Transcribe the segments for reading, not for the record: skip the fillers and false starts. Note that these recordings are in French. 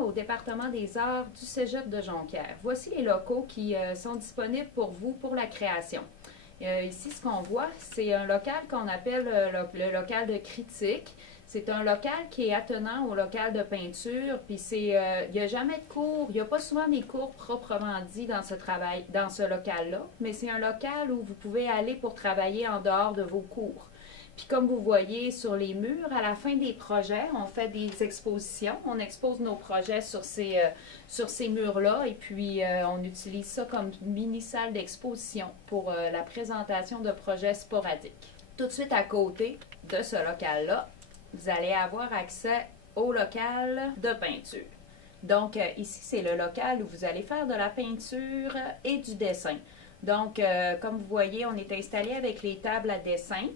au département des arts du Cégep de Jonquière. Voici les locaux qui sont disponibles pour vous pour la création. Ici, ce qu'on voit, c'est un local qu'on appelle le local de critique. C'est un local qui est attenant au local de peinture, puis il n'y a jamais de cours, il n'y a pas souvent des cours proprement dit dans ce local-là, mais c'est un local où vous pouvez aller pour travailler en dehors de vos cours. Puis comme vous voyez sur les murs, à la fin des projets, on fait des expositions. On expose nos projets sur ces murs-là et puis on utilise ça comme mini-salle d'exposition pour la présentation de projets sporadiques. Tout de suite à côté de ce local-là, vous allez avoir accès au local de peinture. Donc ici, c'est le local où vous allez faire de la peinture et du dessin. Donc, comme vous voyez, on est installé avec les tables à dessin.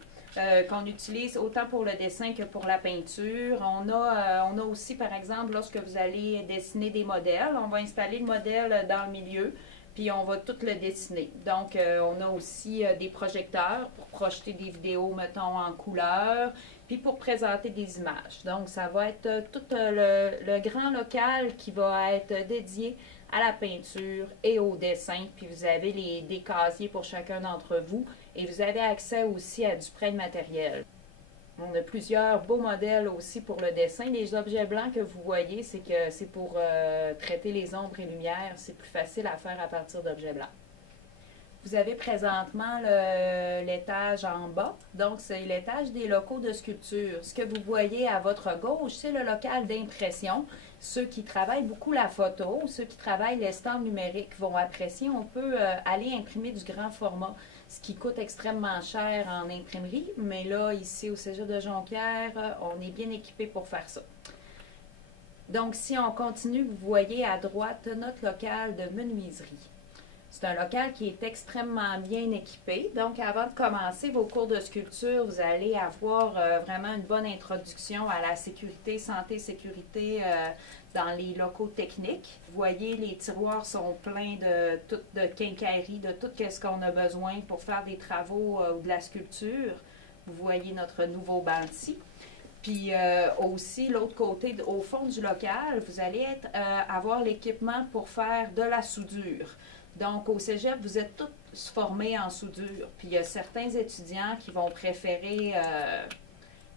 Qu'on utilise autant pour le dessin que pour la peinture. On a aussi, par exemple, lorsque vous allez dessiner des modèles, on va installer le modèle dans le milieu, puis on va tout le dessiner. Donc, on a aussi des projecteurs pour projeter des vidéos, mettons, en couleur, puis pour présenter des images. Donc, ça va être tout le grand local qui va être dédié à la peinture et au dessin. Puis vous avez des casiers pour chacun d'entre vous et vous avez accès aussi à du prêt de matériel. On a plusieurs beaux modèles aussi pour le dessin. Les objets blancs que vous voyez, c'est pour traiter les ombres et lumières. C'est plus facile à faire à partir d'objets blancs. Vous avez présentement l'étage en bas, donc c'est l'étage des locaux de sculpture. Ce que vous voyez à votre gauche, c'est le local d'impression. Ceux qui travaillent beaucoup la photo, ceux qui travaillent l'estampe numérique vont apprécier. On peut aller imprimer du grand format, ce qui coûte extrêmement cher en imprimerie, mais là, ici au Cégep de Jonquière, on est bien équipé pour faire ça. Donc, si on continue, vous voyez à droite notre local de menuiserie. C'est un local qui est extrêmement bien équipé. Donc, avant de commencer vos cours de sculpture, vous allez avoir vraiment une bonne introduction à la sécurité, santé-sécurité dans les locaux techniques. Vous voyez, les tiroirs sont pleins de quincaillerie, de tout ce qu'on a besoin pour faire des travaux ou de la sculpture. Vous voyez notre nouveau banc ici. Puis aussi, l'autre côté, au fond du local, vous allez avoir l'équipement pour faire de la soudure. Donc, au cégep, vous êtes tous formés en soudure. Puis, il y a certains étudiants qui vont préférer,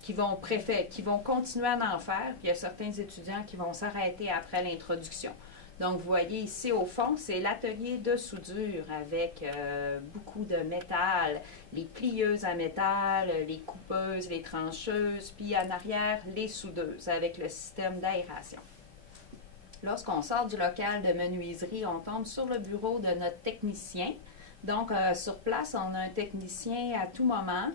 qui vont continuer à en faire. Puis, il y a certains étudiants qui vont s'arrêter après l'introduction. Donc, vous voyez ici, au fond, c'est l'atelier de soudure avec beaucoup de métal, les plieuses à métal, les coupeuses, les trancheuses, puis en arrière, les soudeuses avec le système d'aération. Lorsqu'on sort du local de menuiserie, on tombe sur le bureau de notre technicien. Donc, sur place, on a un technicien à tout moment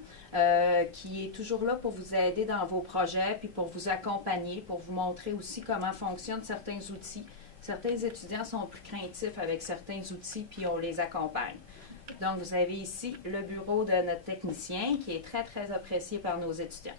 qui est toujours là pour vous aider dans vos projets, puis pour vous accompagner, pour vous montrer aussi comment fonctionnent certains outils. Certains étudiants sont plus craintifs avec certains outils, puis on les accompagne. Donc, vous avez ici le bureau de notre technicien qui est très, très apprécié par nos étudiants.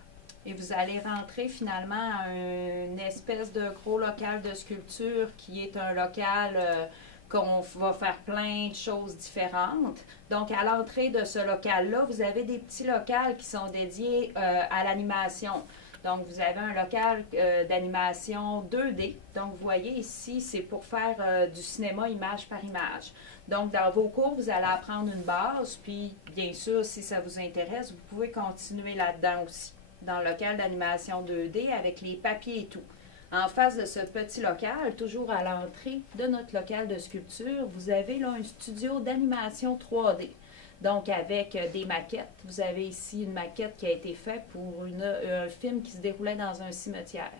Et vous allez rentrer finalement à une espèce de gros local de sculpture qui est un local qu'on va faire plein de choses différentes. Donc, à l'entrée de ce local-là, vous avez des petits locaux qui sont dédiés à l'animation. Donc, vous avez un local d'animation 2D. Donc, vous voyez ici, c'est pour faire du cinéma image par image. Donc, dans vos cours, vous allez apprendre une base. Puis, bien sûr, si ça vous intéresse, vous pouvez continuer là-dedans aussi, dans le local d'animation 2D avec les papiers et tout. En face de ce petit local, toujours à l'entrée de notre local de sculpture, vous avez là un studio d'animation 3D. Donc, avec des maquettes. Vous avez ici une maquette qui a été faite pour un film qui se déroulait dans un cimetière.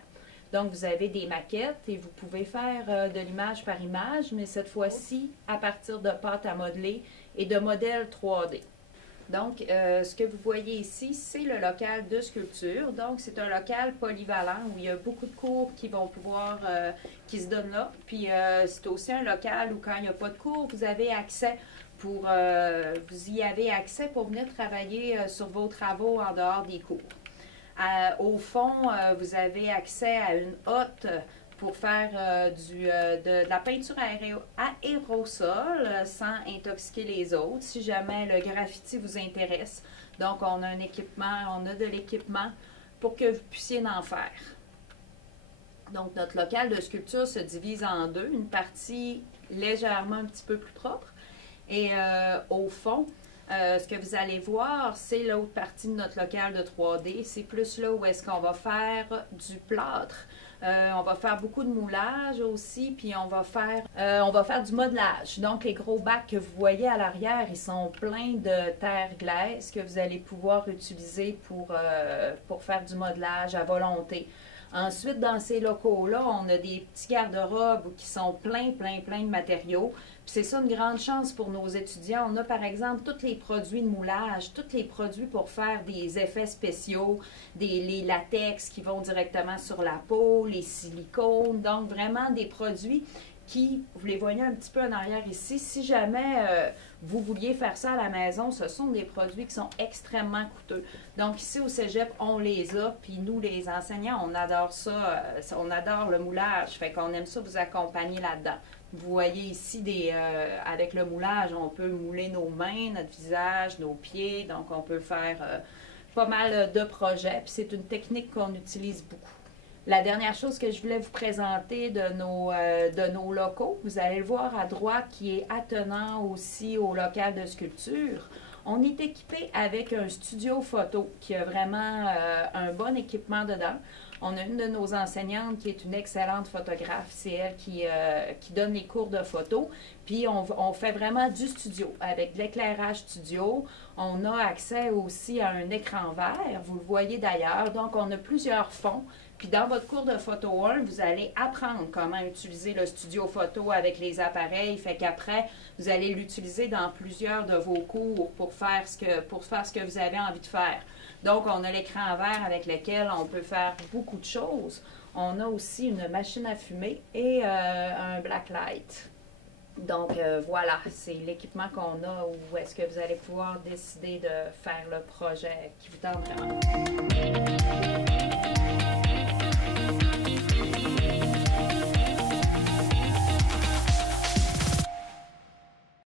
Donc, vous avez des maquettes et vous pouvez faire de l'image par image, mais cette fois-ci à partir de pâte à modeler et de modèles 3D. Donc, ce que vous voyez ici, c'est le local de sculpture. Donc, c'est un local polyvalent où il y a beaucoup de cours qui vont pouvoir, qui se donnent là. Puis, c'est aussi un local où quand il n'y a pas de cours, vous avez accès vous y avez accès pour venir travailler sur vos travaux en dehors des cours. Au fond, vous avez accès à une hotte pour faire de la peinture aérosol sans intoxiquer les autres, si jamais le graffiti vous intéresse. Donc, on a un équipement, on a de l'équipement pour que vous puissiez en faire. Donc, notre local de sculpture se divise en deux, une partie légèrement un petit peu plus propre et au fond, ce que vous allez voir, c'est l'autre partie de notre local de 3D. C'est plus là où est-ce qu'on va faire du plâtre. On va faire beaucoup de moulage aussi, puis on va faire du modelage. Donc, les gros bacs que vous voyez à l'arrière, ils sont pleins de terre glaise que vous allez pouvoir utiliser pour faire du modelage à volonté. Ensuite, dans ces locaux-là, on a des petits garde-robes qui sont pleins de matériaux. Puis c'est ça une grande chance pour nos étudiants. On a par exemple tous les produits de moulage, tous les produits pour faire des effets spéciaux, les latex qui vont directement sur la peau, les silicones. Donc vraiment des produits qui, vous les voyez un petit peu en arrière ici, si jamais vous vouliez faire ça à la maison, ce sont des produits qui sont extrêmement coûteux. Donc ici au Cégep, on les a, puis nous les enseignants, on adore ça, on adore le moulage, fait qu'on aime ça vous accompagner là-dedans. Vous voyez ici, avec le moulage, on peut mouler nos mains, notre visage, nos pieds, donc on peut faire pas mal de projets, puis c'est une technique qu'on utilise beaucoup. La dernière chose que je voulais vous présenter de nos locaux, vous allez le voir à droite, qui est attenant aussi au local de sculpture. On est équipé avec un studio photo qui a vraiment un bon équipement dedans. On a une de nos enseignantes qui est une excellente photographe. C'est elle qui donne les cours de photo. Puis on fait vraiment du studio avec de l'éclairage studio. On a accès aussi à un écran vert. Vous le voyez d'ailleurs. Donc, on a plusieurs fonds. Puis dans votre cours de photo 1, vous allez apprendre comment utiliser le studio photo avec les appareils. Fait qu'après, vous allez l'utiliser dans plusieurs de vos cours pour faire ce que vous avez envie de faire. Donc, on a l'écran vert avec lequel on peut faire beaucoup de choses. On a aussi une machine à fumer et un blacklight. Donc, voilà, c'est l'équipement qu'on a où est-ce que vous allez pouvoir décider de faire le projet qui vous tente vraiment.